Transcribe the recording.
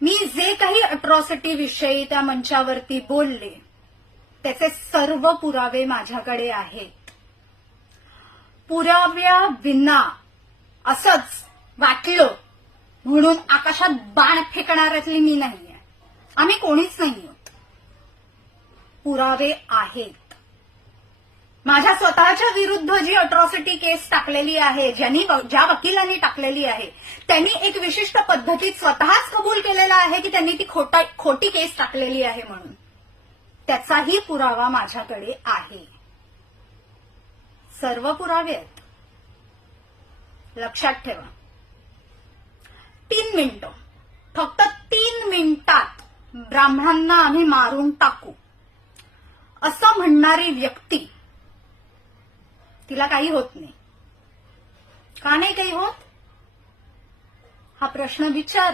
मी जे काही अट्रॉसिटी विषयी त्या मंचावरती बोलले त्याचे सर्व पुरावे माझ्याकडे आहेत. पुराव्या विना असंच वाटलं म्हणून आकाशात बाण फेकणाऱ्यातली मी नाहीये. आम्ही कोणीच नाही आहोत. पुरावे आहेत. माझ्या स्वतःच्या विरुद्ध जी अट्रॉसिटी केस टाकलेली आहे, ज्या वकिलांनी टाकलेली आहे, त्यांनी एक विशिष्ट पद्धतीत स्वतःच कबूल केलेला आहे की त्यांनी ती खोटी केस टाकलेली आहे म्हणून. त्याचाही पुरावा माझ्याकडे आहे. सर्व पुरावे आहेत. लक्षात ठेवा. 3 मिनिटं, फक्त 3 मिनिटात ब्राह्मणांना आम्ही मारून टाकू असं म्हणणारी व्यक्ती, तिला काही होत नाही. का नाही काही होत हा प्रश्न विचार.